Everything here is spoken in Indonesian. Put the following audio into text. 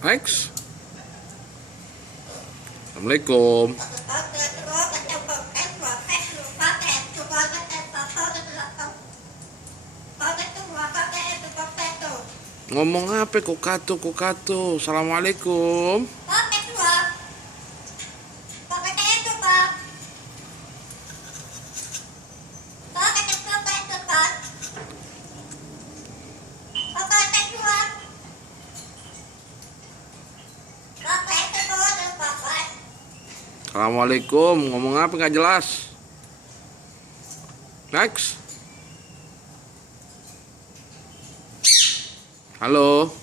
Next. Assalamualaikum. Ngomong apa kok katu? Assalamualaikum. Assalamualaikum. Ngomong apa nggak jelas? Next. Halo.